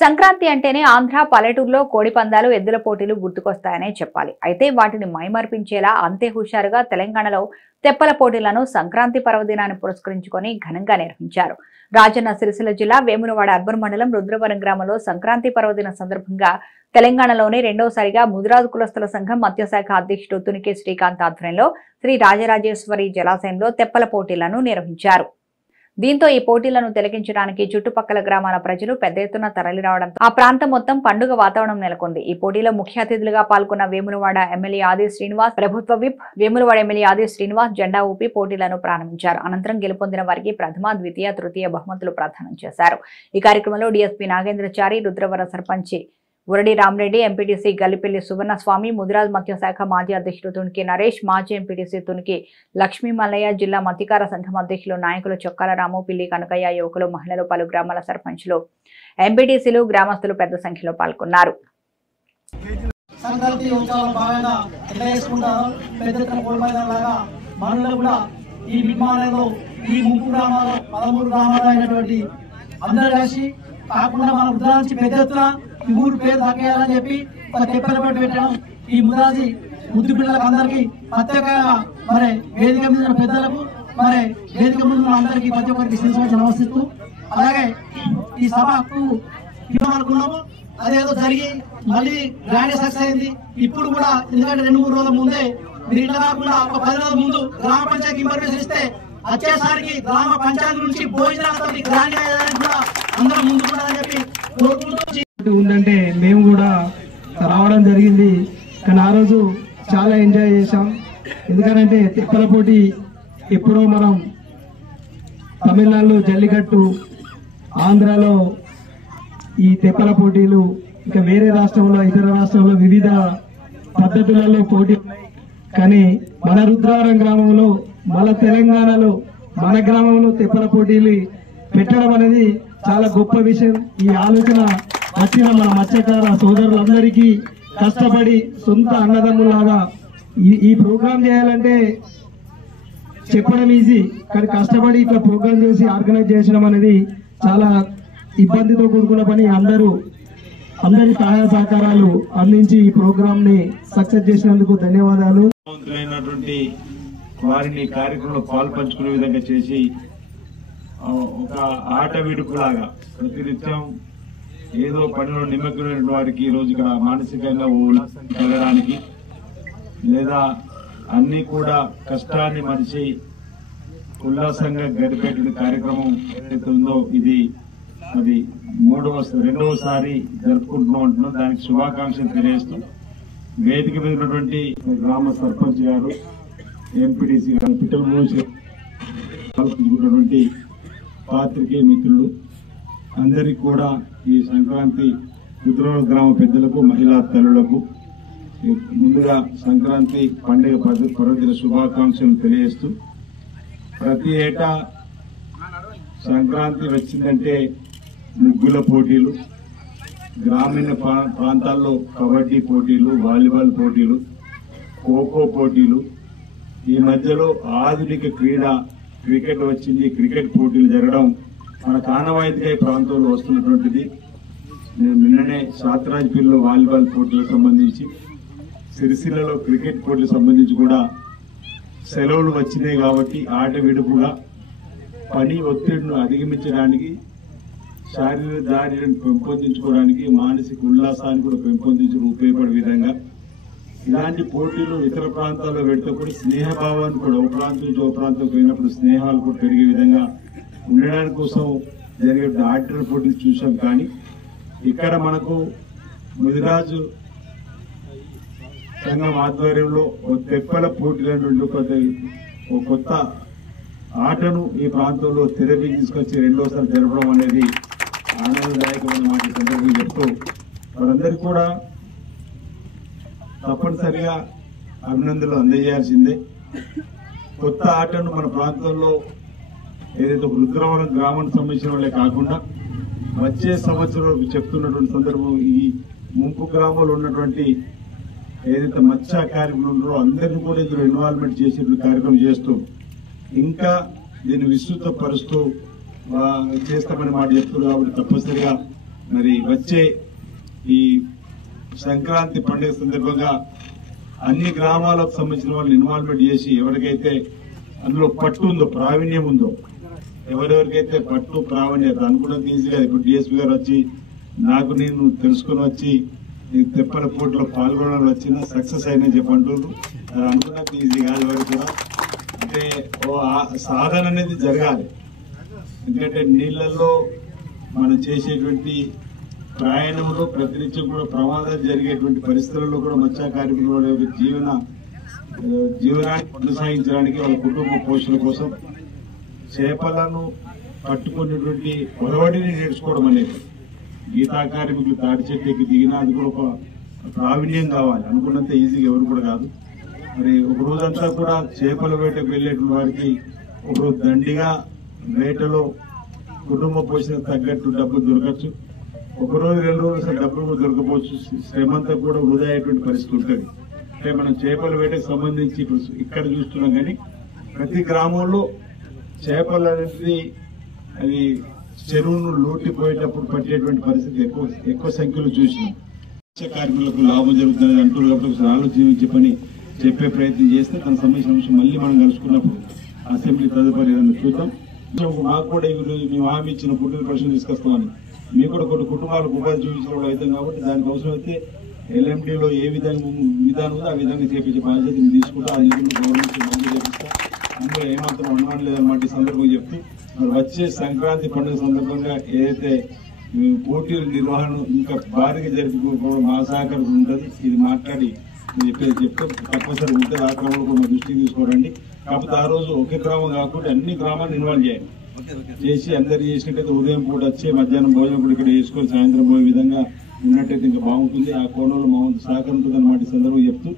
సంక్రాంతి అంటేనే ఆంధ్ర పల్లెటూరులో కోడి పందాలు ఎద్దుల పోటీలు గుర్తుకొస్తాయనే చెప్పాలి. అయితే వాటిని మైమర్పించేలా అంతే హుషారుగా తెలంగాణలో తెప్పల పోటీలను సంక్రాంతి పర్వదినాన్ని పురస్కరించుకొని ఘనంగా నిర్వహించారు. రాజన్న సిరిసిల్ల జిల్లా వేములవాడ అర్బన్ మండలం రుద్రవరం గ్రామంలో సంక్రాంతి పర్వదిన సందర్భంగా తెలంగాణలోనే రెండోసారిగా ముదిరాజు కులస్తుల సంఘం మత్స్యశాఖ అధ్యక్షుడు తునికి శ్రీకాంత్ ఆధ్వర్యంలో శ్రీ రాజరాజేశ్వరి జలాశయంలో తెప్పల పోటీలను నిర్వహించారు. దీంతో ఈ పోటీలను తిలకించడానికి చుట్టుపక్కల గ్రామాల ప్రజలు పెద్ద ఎత్తున తరలిరావడంతో ఆ ప్రాంతం మొత్తం పండుగ వాతావరణం నెలకొంది. ఈ పోటీలో ముఖ్య అతిథులుగా పాల్గొన్న వేములవాడ ఎమ్మెల్యే ఆది శ్రీనివాస్, ప్రభుత్వ విప్ వేములవాడ ఎమ్మెల్యే ఆది శ్రీనివాస్ జెండా ఊపి పోటీలను ప్రారంభించారు. అనంతరం గెలుపొందిన వారికి ప్రథమ, ద్వితీయ, తృతీయ బహుమతులు ప్రదానం చేశారు. ఈ కార్యక్రమంలో డీఎస్పీ నాగేంద్రచారి, రుద్రవర సర్పంచ్ ఉరడి రామరెడ్డి, ఎంపీటీసీ గల్లిపల్లి సువర్ణస్వామి, ముదిరాజ్ మత్స్యశాఖ మాజీ అధ్యక్షుడు తునికి నరేష్, మాజీ ఎంపీటీసీ తునికి లక్ష్మీ మల్లయ్య, జిల్లా మత్స్యకార సంఘం అధ్యక్షులు నాయకులు చొక్కాల రాము, పిల్లి కనకయ్య, యువకులు, మహిళలు, పలు గ్రామాల సర్పంచ్లు, ఎంపీటీసీలు, గ్రామస్తులు పెద్ద సంఖ్యలో పాల్గొన్నారు. కాకుండా మన ఉదాహరించి పెద్ద ఎత్తున ఈ ఊరు పేరు దక్కేయాలని చెప్పి తెప్పల పట్టి పెట్టడం ఈ ముదిరాజి ముద్దు పిల్లలకు అందరికీ ప్రత్యేకంగా మరి వేదిక మీద పెద్దలకు మరి వేదిక ముందు అందరికీ ప్రతి ఒక్కరికి శిరస్సు నమస్తిస్తూ అలాగే ఈ సభకు ఇవ్వాలనుకున్నాము. అదేదో జరిగి మళ్ళీ గ్రాండ్ సక్సెస్ అయింది. ఇప్పుడు కూడా ఎందుకంటే 2-3 రోజుల ముందే మీరు ఇట్లా కాకుండా ఒక 10 రోజుల ముందు గ్రామ పంచాయతీ ఇన్ఫర్మేషన్ ఇస్తే వచ్చేసరికి గ్రామ పంచాయతీ నుంచి భోజనాలతో గ్రాండ్ కూడా అందరం ముందు ఉండాలని చెప్పి ఉందంటే మేము కూడా రావడం జరిగింది. కానీ ఆ రోజు చాలా ఎంజాయ్ చేశాం. ఎందుకంటే తెప్పల పోటీ ఎప్పుడో మనం తమిళనాడులో జల్లికట్టు, ఆంధ్రాలో ఈ తెప్పల పోటీలు, ఇంకా వేరే రాష్ట్రంలో ఇతర రాష్ట్రంలో వివిధ పద్ధతులలో పోటీ ఉన్నాయి. కానీ మన రుద్రవరం గ్రామంలో, మన తెలంగాణలో, మన గ్రామంలో తెప్పల పోటీలు పెట్టడం అనేది చాలా గొప్ప విషయం. ఈ ఆలోచన వచ్చిన మన మత్స్యకార సోదరులందరికీ కష్టపడి సొంత అన్నదమ్ములాగా ఈ ప్రోగ్రాం చేయాలంటే చెప్పడం ఈజీ, కానీ కష్టపడి ఇట్లా ప్రోగ్రాం చేసి ఆర్గనైజ్ చేయడం అనేది చాలా ఇబ్బందితో కూడుకున్న పని. అందరి సహాయ సహకారాలు అందించి ఈ ప్రోగ్రామ్ ని సక్సెస్ చేసినందుకు ధన్యవాదాలు. వారిని కార్యక్రమంలో పాల్పంచుకునే విధంగా చేసి ఒక ఆట విడుపులాగా ప్రతినిత్యం ఏదో పనిలో నిమగ్నమైన వారికి ఈ రోజు ఇక్కడ మానసికంగా కలగడానికి లేదా అన్ని కూడా కష్టాన్ని మనిషి ఉల్లాసంగా గడిపేటువంటి కార్యక్రమం ఏదైతే ఉందో ఇది అది రెండవసారి జరుపుకుంటున్నాం అంటున్నాం. దానికి శుభాకాంక్షలు తెలియజేస్తూ వేదిక మీద ఉన్నటువంటి గ్రామ సర్పంచ్ గారు, ఎంపీటీసీ గారు, పిట్టల మూసి పాల్గొంటున్నటువంటి పాత్రికేయ మిత్రులు అందరికీ కూడా ఈ సంక్రాంతి రుద్రవరం గ్రామ పెద్దలకు, మహిళా తల్లులకు ముందుగా సంక్రాంతి పండుగ పర్వదిన శుభాకాంక్షలు తెలియజేస్తూ ప్రతి ఏటా సంక్రాంతి వచ్చిందంటే ముగ్గుల పోటీలు, గ్రామీణ ప్రాంతాల్లో కబడ్డీ పోటీలు, వాలీబాల్ పోటీలు, ఖోఖో పోటీలు, ఈ మధ్యలో ఆధునిక క్రీడ క్రికెట్ వచ్చింది, క్రికెట్ పోటీలు జరగడం మన కానవాయితీ ప్రాంతంలో వస్తున్నటువంటిది. నిన్ననే శాతరాజ్పల్లిలో వాలీబాల్ పోటీలకు సంబంధించి, సిరిసిల్లలో క్రికెట్ పోటీలకు సంబంధించి కూడా సెలవులు వచ్చినాయి కాబట్టి ఆట విడుపుగా పని ఒత్తిడిని అధిగమించడానికి, శారీరక దారిని పెంపొందించుకోవడానికి, మానసిక ఉల్లాసాన్ని కూడా పెంపొందించడం ఉపయోగపడే విధంగా ఇలాంటి పోటీలు ఇతర ప్రాంతాల్లో పెడితే కూడా స్నేహభావాన్ని కూడా ఒక ప్రాంతం నుంచి ఒక ప్రాంతం పోయినప్పుడు స్నేహాలు కూడా పెరిగే విధంగా ఉండడానికి కోసం జరిగే ఆర్డర్ పోటీలు చూసాం. కానీ ఇక్కడ మనకు ముదిరాజు సంఘం ఆధ్వర్యంలో తెప్పల పోటీలు ఒక కొత్త ఆటను ఈ ప్రాంతంలో తెరపైకి తీసుకొచ్చి రెండోసారి జరపడం అనేది ఆనందదాయకమైన మాట సందర్భంగా చెప్తూ వారందరికీ కూడా తప్పనిసరిగా అభినందనలు అందజేయాల్సిందే. కొత్త ఆటను మన ప్రాంతంలో ఏదైతే రుద్రవరం గ్రామానికి సంబంధించిన వాళ్ళే కాకుండా వచ్చే సంవత్సరం చెప్తున్నటువంటి సందర్భం ఈ ముంపు గ్రామంలో ఉన్నటువంటి ఏదైతే మత్స్య కార్యక్రమం ఉన్నారో అందరినీ కూడా ఇందులో ఇన్వాల్వ్మెంట్ చేసే కార్యక్రమం చేస్తూ ఇంకా దీన్ని విస్తృతపరుస్తూ చేస్తామని మాట చెప్తున్నారు. కాబట్టి తప్పనిసరిగా మరి వచ్చే ఈ సంక్రాంతి పండుగ సందర్భంగా అన్ని గ్రామాలకు సంబంధించిన వాళ్ళని ఇన్వాల్వ్మెంట్ చేసి ఎవరికైతే అందులో పట్టు ఉందో, ప్రావీణ్యం ఉందో, ఎవరెవరికైతే పట్టు ప్రావీణ్యత అనుకున్నది ఈజీగా ఇప్పుడు డిఎస్పీ గారు వచ్చి నాకు నేను తెలుసుకుని వచ్చి ఈ తెప్పల పోటీలో పాల్గొనడం వచ్చిన సక్సెస్ అయినా చెప్పంటారు. అది అనుకున్నది ఈజీ కాదు ఎవరు కూడా. అంటే సాధన అనేది జరగాలి. ఎందుకంటే నీళ్లలో మనం చేసేటువంటి ప్రయాణంలో ప్రతినిత్యం కూడా ప్రమాదాలు జరిగేటువంటి పరిస్థితుల్లో కూడా మత్స్య కార్మికుల యొక్క జీవనాన్ని కొనసాగించడానికి వాళ్ళ కుటుంబ పోషణ కోసం చేపలను పట్టుకునేటువంటి ఒరవడిని నేర్చుకోవడం అనేది గీతా కార్మికులు తాటి చెట్టుకి దిగినా అది కూడా ఒక ప్రావీణ్యం కావాలి. అనుకున్నంత ఈజీగా ఎవరు కూడా కాదు. మరి ఒక రోజంతా కూడా చేపల వేటకు వెళ్ళేటువంటి వారికి ఒకరోజు దండిగా వేటలో కుటుంబ పోషణ తగ్గట్టు డబ్బు దొరకచ్చు, ఒకరోజు 2 రోజులు డబ్బులు కూడా దొరకపోవచ్చు. శ్రమంతా కూడా వృధా అయ్యేటువంటి పరిస్థితి ఉంటుంది. అంటే మనం చేపల వేటకు సంబంధించి ఇప్పుడు ఇక్కడ చూస్తున్నాం కానీ ప్రతి గ్రామంలో చేపలు అనేది అది చెరువును లోటిపోయేటప్పుడు పట్టేటువంటి పరిస్థితి ఎక్కువ సంఖ్యలో చూసినాం. మత్స్య కార్మికులకు లాభం జరుగుతుంది అంటూ కాబట్టి ఆలోచించే పని చెప్పే ప్రయత్నం చేస్తే తన సంబంధించిన అంశం మళ్ళీ మనం కలుసుకున్నప్పుడు అసెంబ్లీ తదుపరి ఏదైనా చూద్దాం. మాకు కూడా మేము హామీ ఇచ్చిన పుట్టిన పరిశ్రమ తీసుకొస్తామని మీకు కూడా కొన్ని కుటుంబాలకు ఉపాధి చూపించడం అవుతాం కాబట్టి దానికి అవసరం అయితే ఎల్ఎంటీలో ఏ విధంగా విధానం ఉందో ఆ విధంగా చేపించే బాధ్యత తీసుకుంటా. ఆ నిధులు గవర్నమెంట్ మంజూరు చేపిస్తా. అందులో ఏమాత్రం అనుమానం లేదన్నమాట ఈ సందర్భంగా చెప్తూ మరి వచ్చే సంక్రాంతి పండుగ సందర్భంగా ఏదైతే పోటీల నిర్వహణ ఇంకా భారీగా జరుపుకోవడం మా సహకారం ఉంటుంది. ఇది మాట్లాడి చెప్పేది చెప్తే తప్పనిసరి ఉంటుంది. ఆ క్రమంలో కూడా దృష్టికి తీసుకోరండి. కాకపోతే ఆ రోజు ఒకే గ్రామం కాకుండా అన్ని గ్రామాలను ఇన్వాల్వ్ చేయాలి. చేసి అందరు చేసినట్టయితే ఉదయం పూట వచ్చి మధ్యాహ్నం భోజనం కూడా ఇక్కడ చేసుకొని సాయంత్రం పోయే విధంగా ఉన్నట్టయితే ఇంకా బాగుంటుంది. ఆ కోణంలో మా సహకరించదన్నమాట ఈ సందర్భంగా చెప్తూ